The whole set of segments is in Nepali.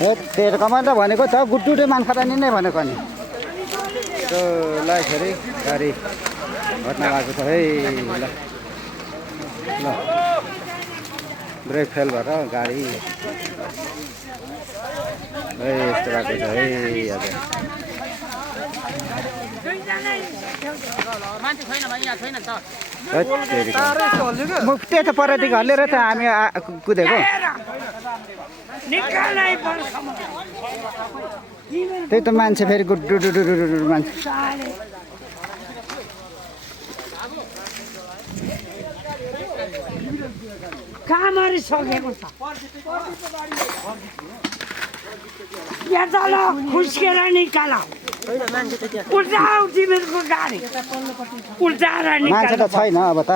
तेरो कमान त भनेको छ गुड्डुटे मानखरानी नै भनेको नि त्यो लाखेरि गाडी घटना भएको छ है ल ल ब्रेक फेल भएर गाडी यस्तो भएको छ है हजुर म त्यही त परदेखि हल्लेर त हामी कुदेको त्यही त मान्छे फेरि गुड्डु मान्छे कहाँ मरिसकेको छ यहाँ तल खुस्केर निकाल उल्टाऊ तिमीहरूको गाडी उल्टाएर मान्छे त छैन अब त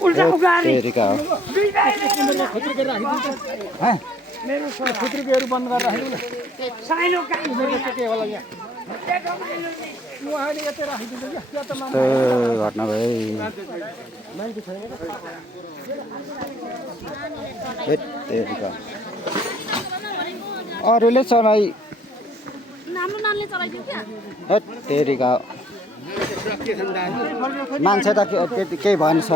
उल्टाऊ गाडी मेरो खुत्रुकेहरू बन्द गरेर राख्नु सानो काम घटना भयो अरूले चलाइ तेरिका मान्छे त त्यति केही भन्छ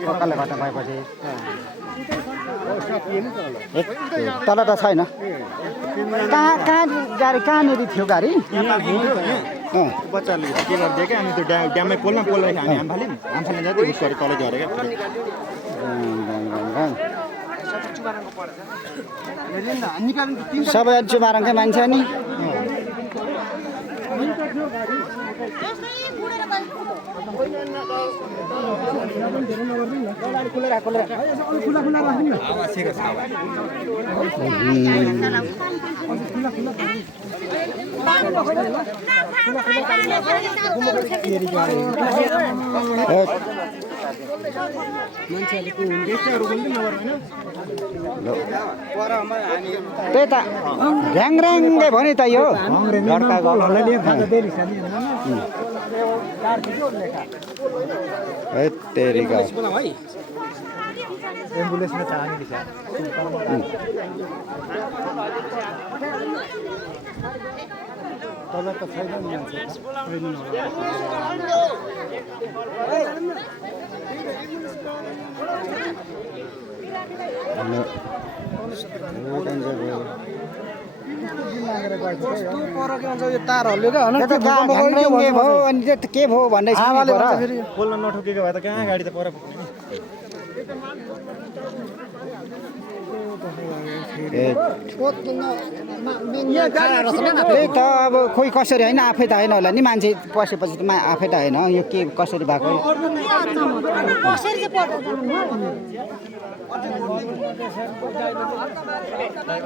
ककाले घटना भएपछि तल त छैन कहाँ गाडी कहाँनिर थियो गाडी बच्चाहरूले के गरिदियो क्या अनि त्यो ड्याममै पोल्न हामी हामफाल्यौँ हामफाल्न जाँदै उस गरेर तल झरेर सबै चुमारङकै मान्छे नि त्यही त ढ्याङऱ्याङ्गे भने त यो तेरिका एम्बुलेन्समा त हामी तल त छैन नि तार हल्यो क्या भयो अनि के भयो भन्दै बोल्न नठोकेको भए त कहाँ गाडी त पर त्यही त अब खोइ कसरी होइन आफै त होइन होला नि मान्छे पसेपछि त आफै त होइन यो के कसरी भएको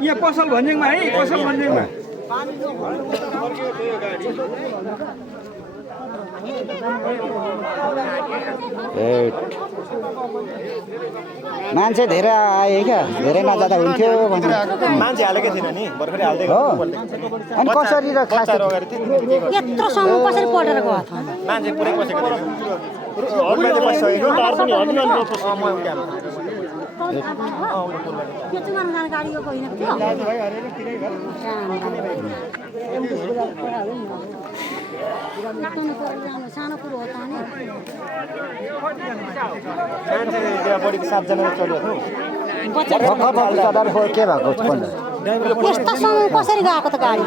यहाँ पसल भन्ज्याङमा है पसल भन्ज्याङमा मान्छे धेरै आए क्या धेरै नजाँदा हुन्थ्यो मान्छे हालेकै थिएन नि भर्खरै हाल्दै हो अनि कसरी र खास यत्रोसम्म कसरी पल्टेर गयो त मान्छे पुरै पसेको थिएन त्यो चुमार जाने गाडी गएको होइन सानो कुरो हो त बढीको 7 जना चढ्यो के भएको यस्तोसँग कसरी गएको त गाडी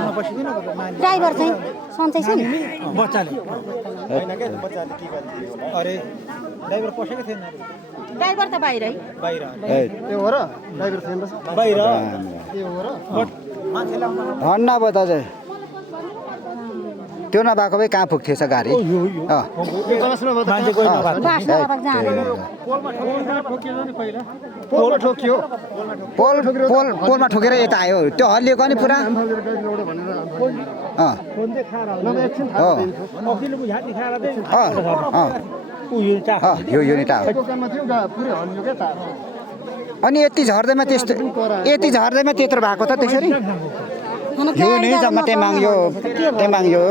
ड्राइभर चाहिँ सन्चै छ नि बच्चाले होइन के बच्चाले के गर्दै अरे ड्राइभर पसेको थिएन ड्राइभर त बाहिरै बाहिर ए हो र ड्राइभर थिएन बाहिर ए हो र मान्छे ल्याउन धन्न भयो दाजु त्यो नभएको भए कहाँ पुग्थ्यो छ गाडी पोलमा ठोकेर यता आयो त्यो हल्लिएको नि पुरा यो युनिट अनि यति झर्दैमा त्यत्रो भएको त त्यसरी यो नै जम्मा तेमाङ यो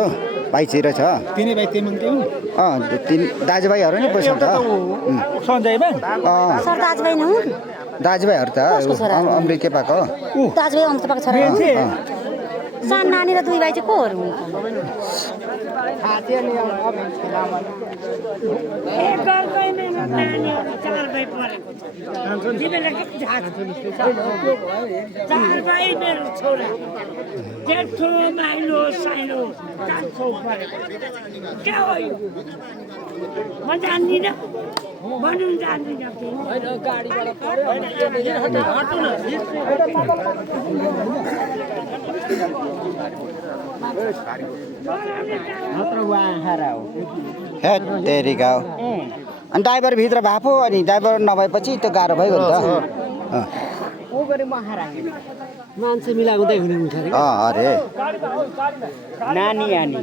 भाइचिरो छ तिनै भाइ तेमाङ के हुन् दाजुभाइहरू नै बस्छ त सञ्जय भाइ सर दाजुभाइ न दाजुभाइहरू त कसको छोरा? अमृत के पाएको दाजुभाइ अमृत पाएको छोरा हो। सानो नानी र दुई भाइ चाहिँ कोहरू हुन्? चार भाइ मेरो छोरा जेठो माइलो साइलो क्या हो यो म जान्दिनँ भन्नु जान्दिनँ हे तेरिका हो अनि ड्राइभर भित्र भए पो अनि ड्राइभर नभएपछि त्यो गाह्रो भइगयो नि त मान्छे मिलाएको हुँदै हुनुहुन्छ अरे नानी आनी